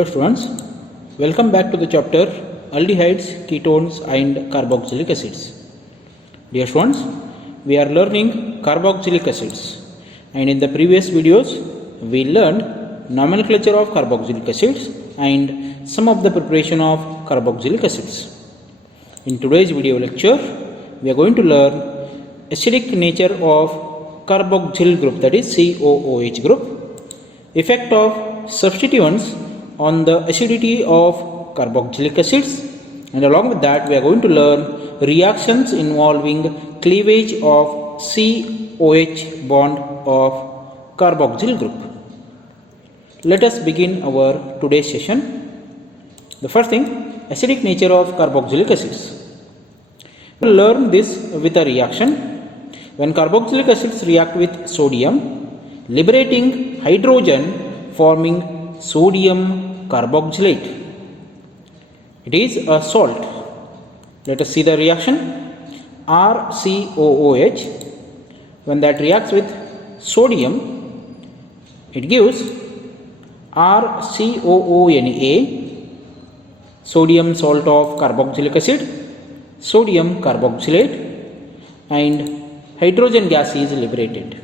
Dear students, welcome back to the chapter Aldehydes, Ketones and Carboxylic Acids. Dear students, we are learning carboxylic acids, and in the previous videos we learned nomenclature of carboxylic acids and some of the preparation of carboxylic acids. In today's video lecture, we are going to learn acidic nature of carboxyl group, that is COOH group, effect of substituents on the acidity of carboxylic acids, and along with that we are going to learn reactions involving cleavage of COH bond of carboxyl group. Let us begin our today's session. The first thing, acidic nature of carboxylic acids. We will learn this with a reaction. When carboxylic acids react with sodium, liberating hydrogen forming sodium carboxylate, it is a salt. Let us see the reaction. RCOOH, when that reacts with sodium, it gives RCOONA, sodium salt of carboxylic acid, sodium carboxylate, and hydrogen gas is liberated.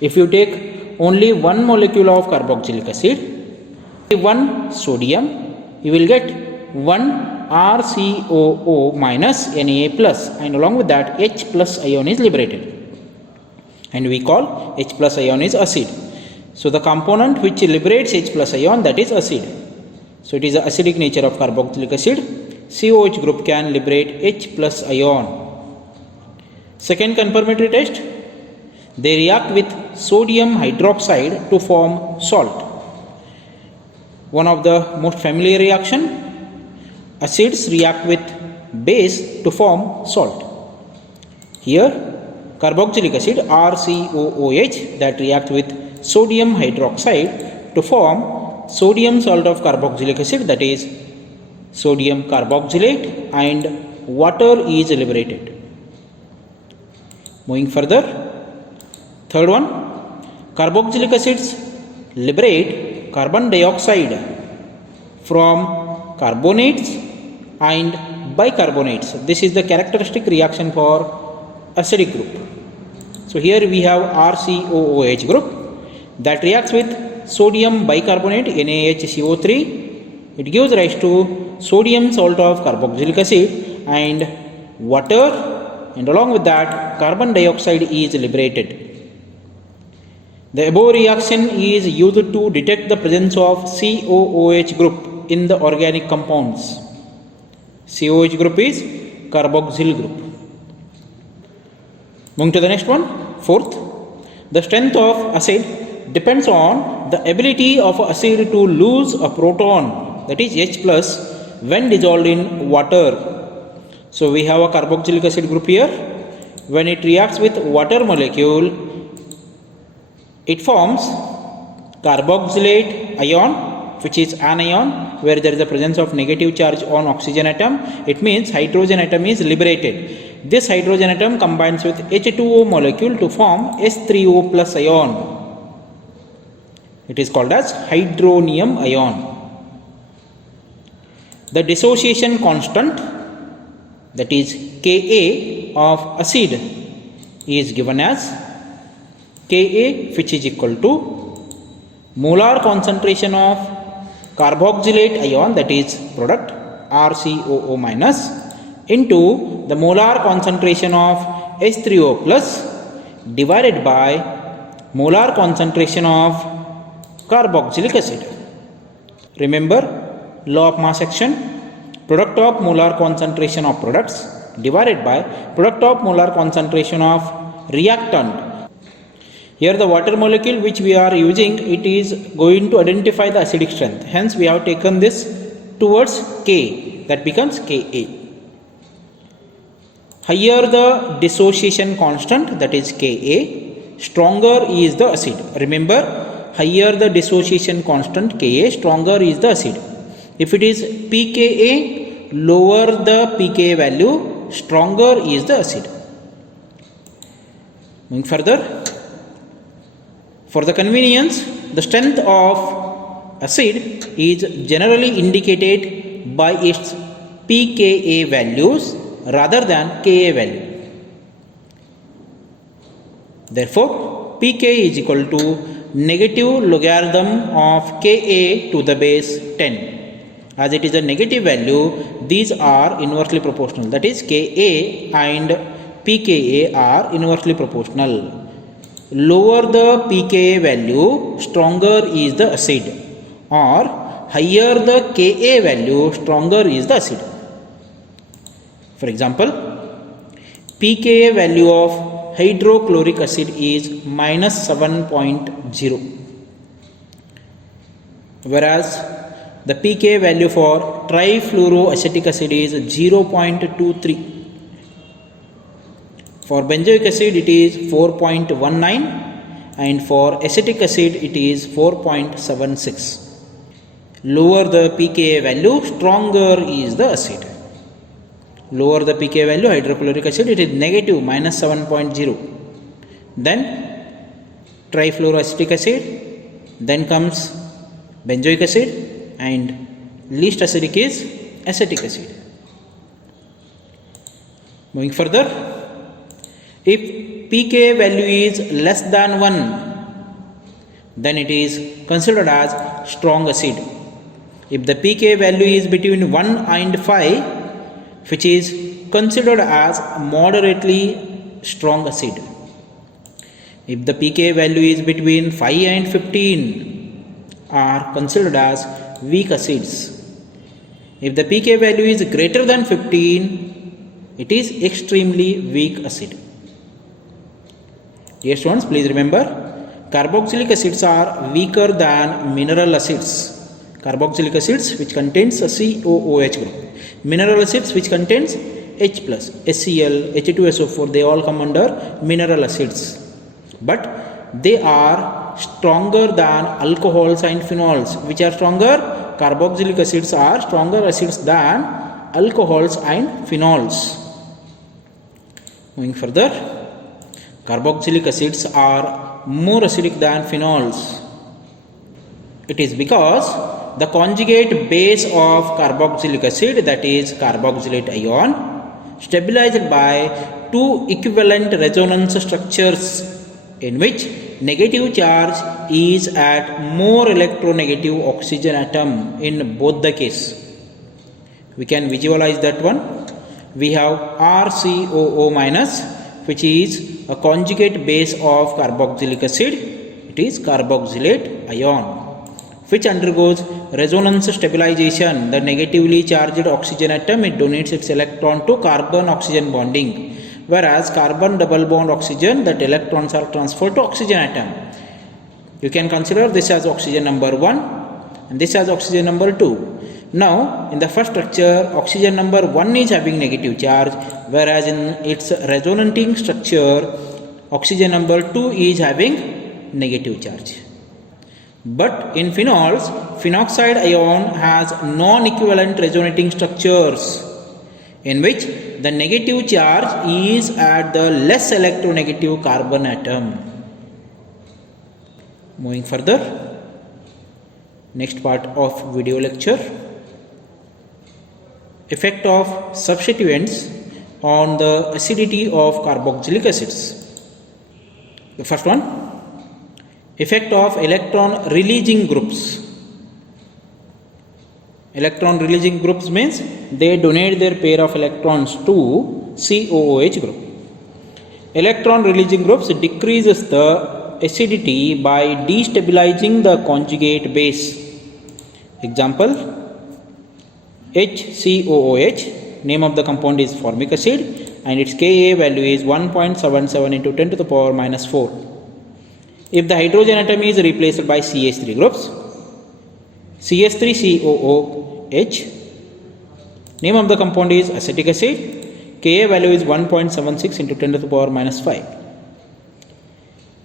If you take only one molecule of carboxylic acid, one sodium, you will get one RCOO minus Na plus, and along with that H plus ion is liberated, and we call H plus ion is acid. So the component which liberates H plus ion, that is acid. So it is the acidic nature of carboxylic acid. COH group can liberate H plus ion. Second confirmatory test, they react with sodium hydroxide to form salt. One of the most familiar reaction, acids react with base to form salt. Here carboxylic acid RCOOH that reacts with sodium hydroxide to form sodium salt of carboxylic acid, that is sodium carboxylate, and water is liberated. Moving further, third one, carboxylic acids liberate carbon dioxide from carbonates and bicarbonates. This is the characteristic reaction for acidic group. So here we have RCOOH group that reacts with sodium bicarbonate NaHCO3. It gives rise to sodium salt of carboxylic acid and water, and along with that carbon dioxide is liberated. The above reaction is used to detect the presence of COOH group in the organic compounds. COOH group is carboxyl group. Moving to the next one, fourth, the strength of acid depends on the ability of acid to lose a proton, that is H plus, when dissolved in water. So we have a carboxylic acid group here. When it reacts with water molecule, it forms carboxylate ion, which is anion, where there is the presence of negative charge on oxygen atom. It means hydrogen atom is liberated. This hydrogen atom combines with H2O molecule to form S3O plus ion. It is called as hydronium ion. The dissociation constant, that is Ka of acid, is given as Ka, which is equal to molar concentration of carboxylate ion, that is product RCOO minus, into the molar concentration of H3O plus divided by molar concentration of carboxylic acid. Remember law of mass action, product of molar concentration of products divided by product of molar concentration of reactant. Here the water molecule which we are using, it is going to identify the acidic strength. Hence we have taken this towards K, that becomes Ka. Higher the dissociation constant, that is Ka, stronger is the acid. Remember, higher the dissociation constant Ka, stronger is the acid. If it is pKa, lower the pKa value, stronger is the acid. Moving further, for the convenience, the strength of acid is generally indicated by its pKa values rather than Ka value. Therefore, pK is equal to negative logarithm of Ka to the base 10. As it is a negative value, these are inversely proportional. That is, Ka and pKa are inversely proportional. Lower the pKa value, stronger is the acid, or higher the Ka value, stronger is the acid. For example, pKa value of hydrochloric acid is minus 7.0, whereas the pKa value for trifluoroacetic acid is 0.23. For benzoic acid it is 4.19, and for acetic acid it is 4.76. Lower the pKa value, stronger is the acid. Lower the pKa value, hydrochloric acid, it is negative minus 7.0. Then trifluoroacetic acid, then comes benzoic acid, and least acidic is acetic acid. Moving further, if pKa value is less than 1, then it is considered as strong acid. If the pKa value is between 1 and 5, which is considered as moderately strong acid. If the pKa value is between 5 and 15, are considered as weak acids. If the pKa value is greater than 15, it is extremely weak acid. Dear students, please remember, carboxylic acids are weaker than mineral acids. Carboxylic acids which contains a COOH group. Mineral acids which contains H+, HCl, H2SO4, they all come under mineral acids. But they are stronger than alcohols and phenols. Which are stronger? Carboxylic acids are stronger acids than alcohols and phenols. Moving further, carboxylic acids are more acidic than phenols. It is because the conjugate base of carboxylic acid, that is carboxylate ion, stabilized by two equivalent resonance structures in which negative charge is at more electronegative oxygen atom in both the case. We can visualize that one. We have RCOO minus, which is a conjugate base of carboxylic acid. It is carboxylate ion, which undergoes resonance stabilization. The negatively charged oxygen atom, it donates its electron to carbon oxygen bonding, whereas carbon double bond oxygen, that electrons are transferred to oxygen atom. You can consider this as oxygen number 1 and this as oxygen number 2. Now in the first structure, oxygen number 1 is having negative charge, whereas in its resonating structure, oxygen number 2 is having negative charge. But in phenols, phenoxide ion has non-equivalent resonating structures in which the negative charge is at the less electronegative carbon atom. Moving further, next part of video lecture, effect of substituents on the acidity of carboxylic acids. The first one, effect of electron releasing groups. Electron releasing groups means they donate their pair of electrons to COOH group. Electron releasing groups decreases the acidity by destabilizing the conjugate base. Example, HCOOH, name of the compound is formic acid, and its Ka value is 1.77 into 10 to the power minus 4. If the hydrogen atom is replaced by CH3 groups, CH3COOH, name of the compound is acetic acid, Ka value is 1.76 into 10 to the power minus 5.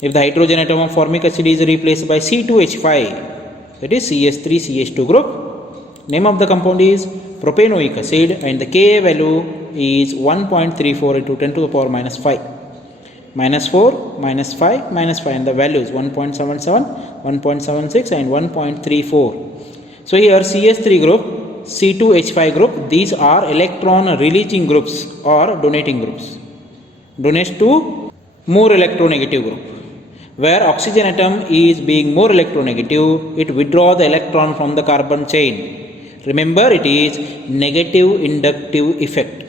If the hydrogen atom of formic acid is replaced by C2H5, that is CH3CH2 group, name of the compound is propanoic acid, and the Ka value is 1.34 into 10 to the power minus 5. -4, -5, -5, and the values 1.77, 1.76 and 1.34. So here CS3 group, C2H5 group, these are electron releasing groups or donating groups. Donates to more electronegative group. Where oxygen atom is being more electronegative, it withdraws the electron from the carbon chain. Remember, it is negative inductive effect.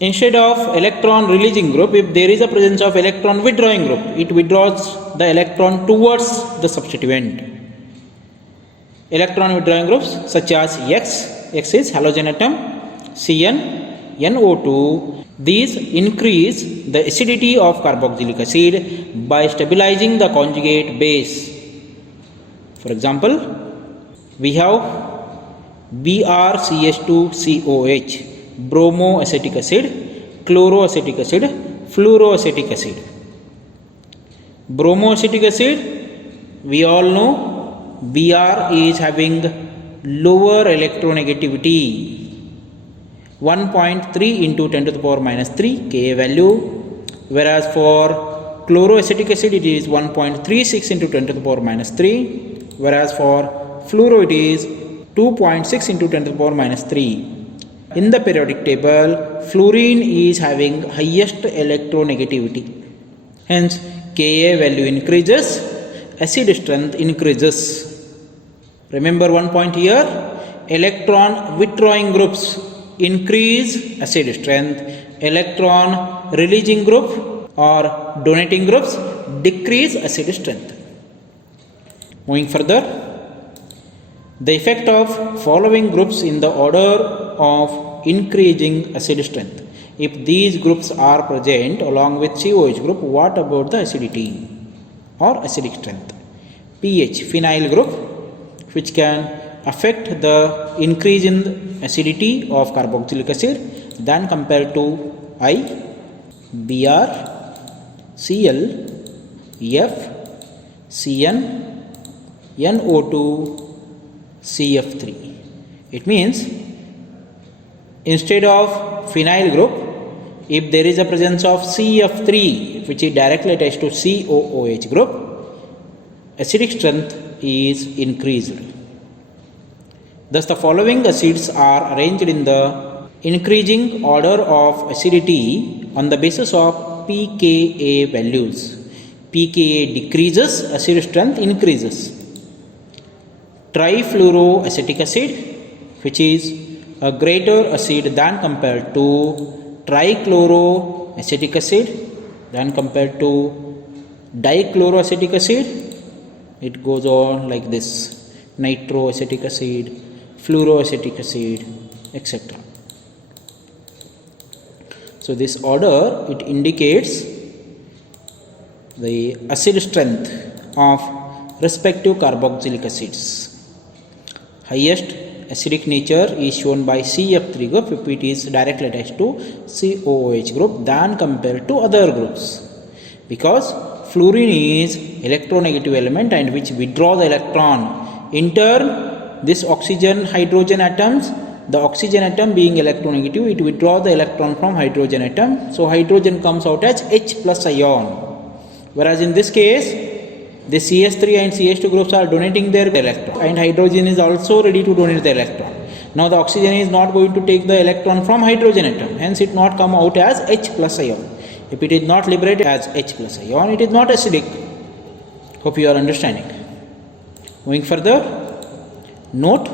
Instead of electron releasing group, if there is a presence of electron withdrawing group, it withdraws the electron towards the substituent. Electron withdrawing groups such as X is halogen atom, Cn, NO2, these increase the acidity of carboxylic acid by stabilizing the conjugate base. For example, we have BrCH2COH, bromoacetic acid, chloroacetic acid, fluoroacetic acid. Bromoacetic acid, we all know Br is having lower electronegativity, 1.3 into 10 to the power minus 3 Ka value, whereas for chloroacetic acid it is 1.36 into 10 to the power minus 3, whereas for fluoro it is 2.6 into 10 to the power minus 3. In the periodic table, fluorine is having highest electronegativity. Hence, Ka value increases, acid strength increases. Remember one point here, electron withdrawing groups increase acid strength, electron releasing group or donating groups decrease acid strength. Moving further, the effect of following groups in the order of increasing acid strength. If these groups are present along with COH group, what about the acidity or acidic strength? pH, phenyl group, which can affect the increase in acidity of carboxylic acid than compared to I, Br, Cl, F, Cn, NO2, CF3. It means instead of phenyl group, if there is a presence of CF3 which is directly attached to COOH group, acidic strength is increased. Thus the following acids are arranged in the increasing order of acidity on the basis of pKa values. pKa decreases, acid strength increases. Trifluoroacetic acid, which is a greater acid than compared to trichloroacetic acid, than compared to dichloroacetic acid. It goes on like this: nitroacetic acid, fluoroacetic acid, etc. So this order, it indicates the acid strength of respective carboxylic acids. Highest acidic nature is shown by CF3 group if it is directly attached to COOH group than compared to other groups, because fluorine is electronegative element and which withdraw the electron. In turn, this oxygen hydrogen atoms, the oxygen atom being electronegative, it withdraws the electron from hydrogen atom, so hydrogen comes out as H plus ion. Whereas in this case, the CS3 and CS2 groups are donating their electron and hydrogen is also ready to donate the electron. Now the oxygen is not going to take the electron from hydrogen atom, hence it not come out as H plus ion. If it is not liberated as H plus ion, it is not acidic. Hope you are understanding. Moving further, note,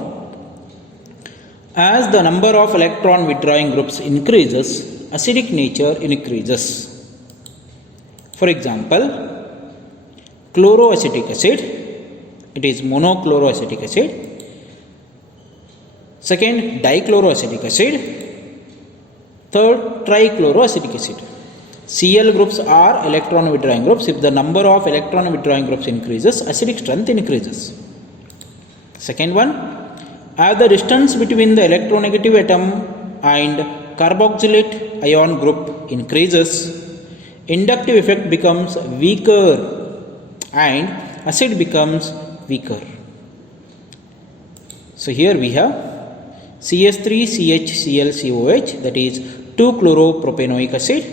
as the number of electron withdrawing groups increases, acidic nature increases. For example, chloroacetic acid, it is monochloroacetic acid. Second, dichloroacetic acid. Third, trichloroacetic acid. Cl groups are electron withdrawing groups. If the number of electron withdrawing groups increases, acidic strength increases. Second one, as the distance between the electronegative atom and carboxylate ion group increases, inductive effect becomes weaker and acid becomes weaker. So here we have CS3CHClCOH, that is 2-chloropropanoic acid,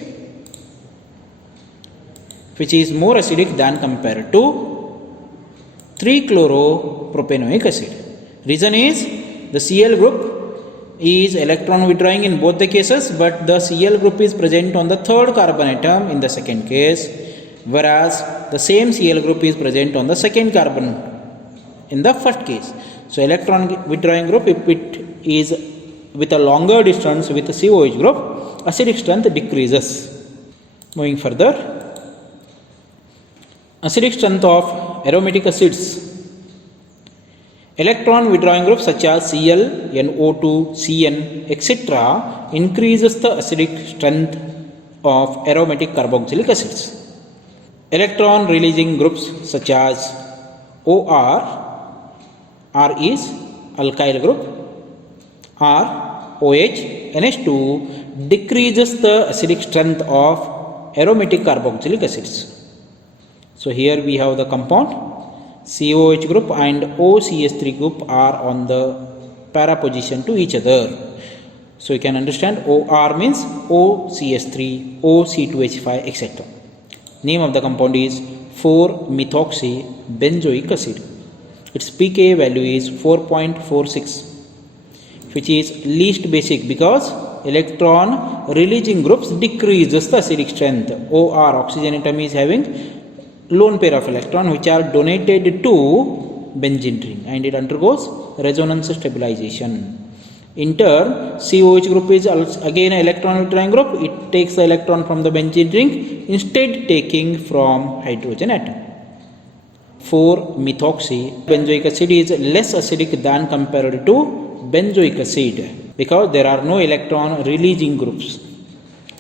which is more acidic than compared to 3-chloropropanoic acid. Reason is the Cl group is electron withdrawing in both the cases, but the Cl group is present on the third carbon atom in the second case, whereas the same Cl group is present on the second carbon in the first case. So electron withdrawing group, if it is with a longer distance with the COH group, acidic strength decreases. Moving further, acidic strength of aromatic acids. Electron withdrawing groups such as Cl, NO2, Cn, etc. increases the acidic strength of aromatic carboxylic acids. Electron releasing groups such as OR, R is alkyl group, R, OH, NH2 decreases the acidic strength of aromatic carboxylic acids. So here we have the compound COH group and OCH3 group are on the para position to each other. So you can understand OR means OCH3, OC2H5, etc. Name of the compound is 4-methoxy-benzoic acid. Its pK value is 4.46, which is least basic because electron releasing groups decreases the acidic strength. OR, oxygen atom, is having lone pair of electron which are donated to benzene ring and it undergoes resonance stabilization. In turn, COH group is again an electron withdrawing group. It takes the electron from the benzene ring, instead taking from hydrogen atom. 4-methoxy-benzoic acid is less acidic than compared to benzoic acid because there are no electron releasing groups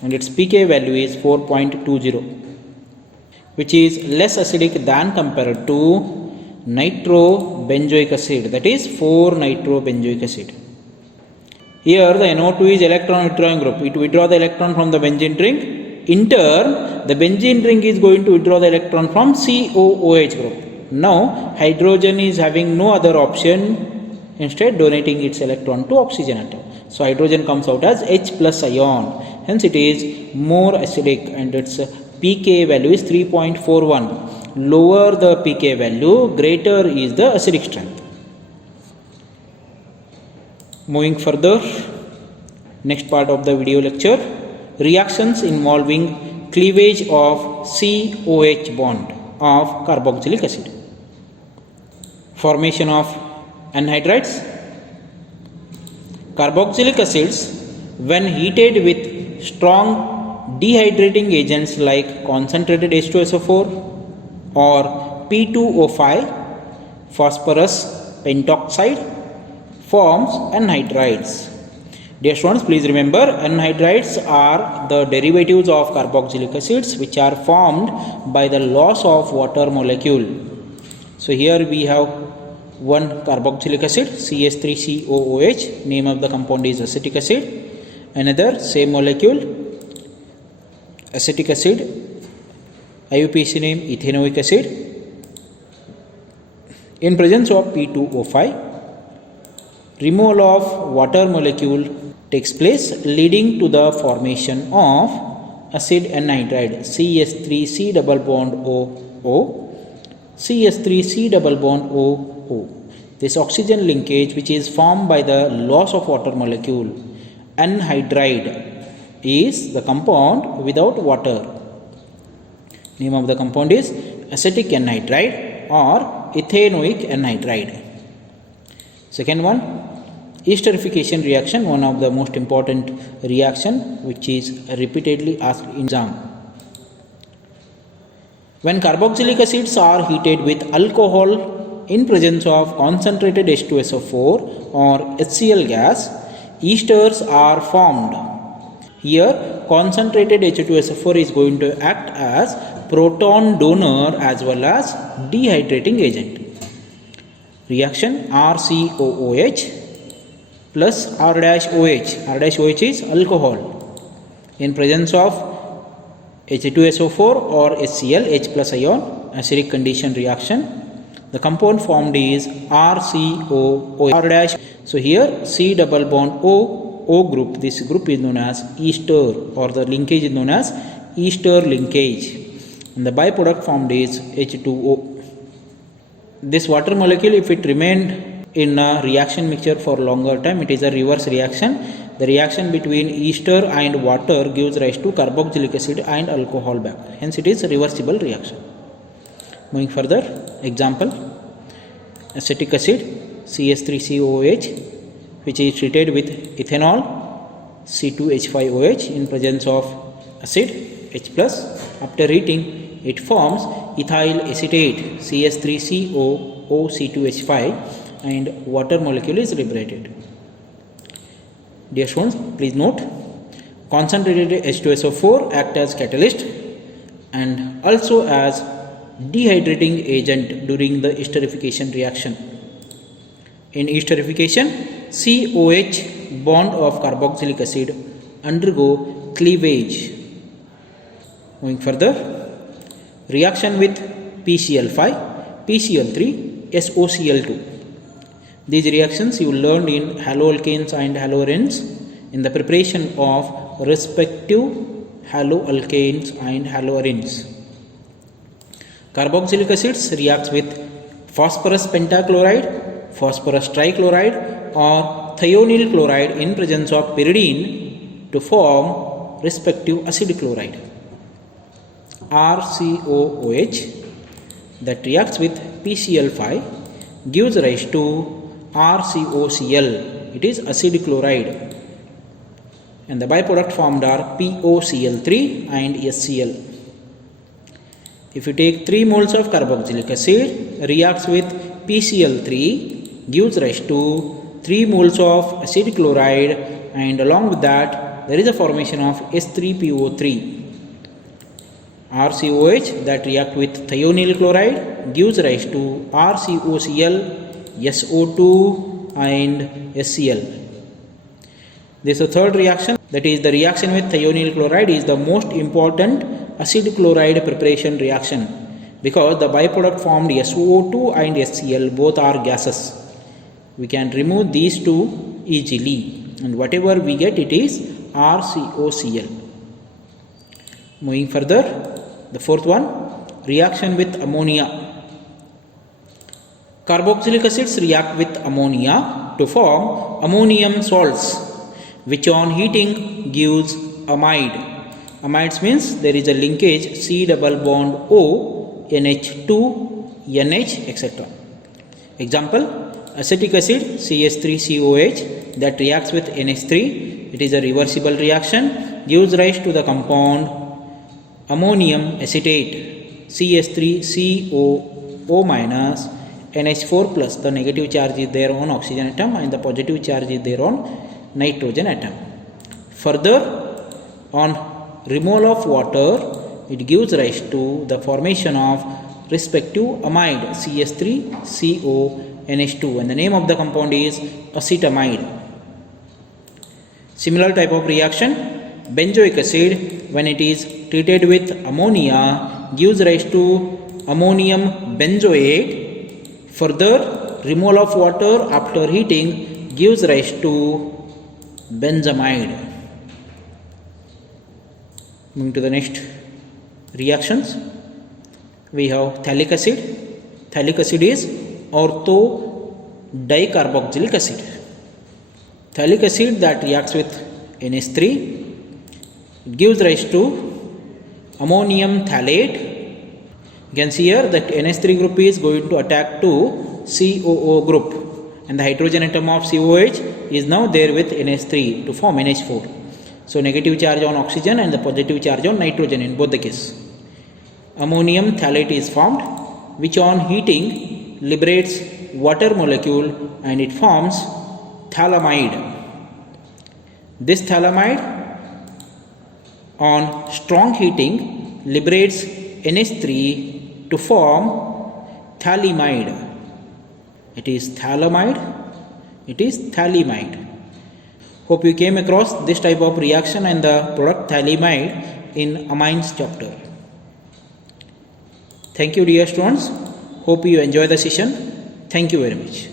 and its pK value is 4.20, which is less acidic than compared to nitrobenzoic acid, that is 4-nitrobenzoic acid. Here the NO2 is electron withdrawing group. It withdraws the electron from the benzene ring. In turn, the benzene ring is going to withdraw the electron from COOH group. Now, hydrogen is having no other option, instead donating its electron to oxygen atom. So, hydrogen comes out as H plus ion. Hence, it is more acidic and its pK value is 3.41. Lower the pK value, greater is the acidic strength. Moving further, next part of the video lecture, reactions involving cleavage of COH bond of carboxylic acid. Formation of anhydrides. Carboxylic acids, when heated with strong dehydrating agents like concentrated H2SO4 or P2O5, phosphorus pentoxide, forms anhydrides. Dear students, please remember anhydrides are the derivatives of carboxylic acids which are formed by the loss of water molecule. So here we have one carboxylic acid CH3COOH, name of the compound is acetic acid. Another same molecule acetic acid, IUPAC name ethanoic acid. In presence of P2O5, removal of water molecule takes place leading to the formation of acid anhydride CH3C double bond OO, CH3C double bond OO. This oxygen linkage which is formed by the loss of water molecule, anhydride, is the compound without water. Name of the compound is acetic anhydride or ethanoic anhydride. Second one, esterification reaction, one of the most important reaction which is repeatedly asked in exam. When carboxylic acids are heated with alcohol in presence of concentrated H2SO4 or HCl gas, esters are formed. Here concentrated H2SO4 is going to act as proton donor as well as dehydrating agent. Reaction RCOOH plus R-OH. R-OH is alcohol. In presence of H2SO4 or HCl, H plus ion, acidic condition reaction, the compound formed is RCOOH. So here C double bond O group, this group is known as ester or the linkage is known as ester linkage. and the byproduct formed is H2O. This water molecule, if it remained in a reaction mixture for longer time, it is a reverse reaction. The reaction between ester and water gives rise to carboxylic acid and alcohol back. Hence, it is a reversible reaction. Moving further, example, acetic acid CS3COOH, which is treated with ethanol C2H5OH in presence of acid H+. After heating, it forms ethyl acetate CS3COOC2H5 and water molecule is liberated. Dear students, please note, concentrated H2SO4 act as catalyst and also as dehydrating agent during the esterification reaction. In esterification, COH bond of carboxylic acid undergo cleavage. Moving further, reaction with PCl5, PCl3, SOCl2. These reactions you learned in haloalkanes and haloarenes in the preparation of respective haloalkanes and haloarenes. Carboxylic acids reacts with phosphorus pentachloride, phosphorus trichloride or thionyl chloride in presence of pyridine to form respective acid chloride. RCOOH that reacts with PCl5 gives rise to RCOCl, it is acid chloride, and the byproduct formed are POCl3 and SCl. If you take 3 moles of carboxylic acid, reacts with PCl3, gives rise to 3 moles of acid chloride, and along with that there is a formation of S3PO3. RCOH that react with thionyl chloride gives rise to RCOCl, SO2 and SCl. This is the third reaction, that is the reaction with thionyl chloride is the most important acid chloride preparation reaction because the byproduct formed SO2 and SCl both are gases. We can remove these two easily and whatever we get it is RCOCl. Moving further, the fourth one, reaction with ammonia. Carboxylic acids react with ammonia to form ammonium salts, which on heating gives amide. Amides means there is a linkage C double bond O, NH2, NH, etc. Example, acetic acid CS3COH that reacts with NH3. It is a reversible reaction, gives rise to the compound ammonium acetate CS3CO minus NH4 plus. The negative charge is there on oxygen atom and the positive charge is there on nitrogen atom. Further, on removal of water, it gives rise to the formation of respective amide CS3CO NH2 and the name of the compound is acetamide. Similar type of reaction, benzoic acid when it is treated with ammonia gives rise to ammonium benzoate. Further, removal of water after heating gives rise to benzamide. Moving to the next reactions, we have phthalic acid. Phthalic acid is ortho dicarboxylic acid. Phthalic acid that reacts with NH3 gives rise to ammonium phthalate. You can see here that NH3 group is going to attack to COO group and the hydrogen atom of COH is now there with NH3 to form NH4. So negative charge on oxygen and the positive charge on nitrogen in both the cases. Ammonium phthalate is formed which on heating liberates water molecule and it forms phthalimide. This phthalimide on strong heating liberates NH3 to form phthalimide. It is phthalimide, it is phthalimide. Hope you came across this type of reaction and the product phthalimide in amines chapter. Thank you dear students. Hope you enjoy the session. Thank you very much.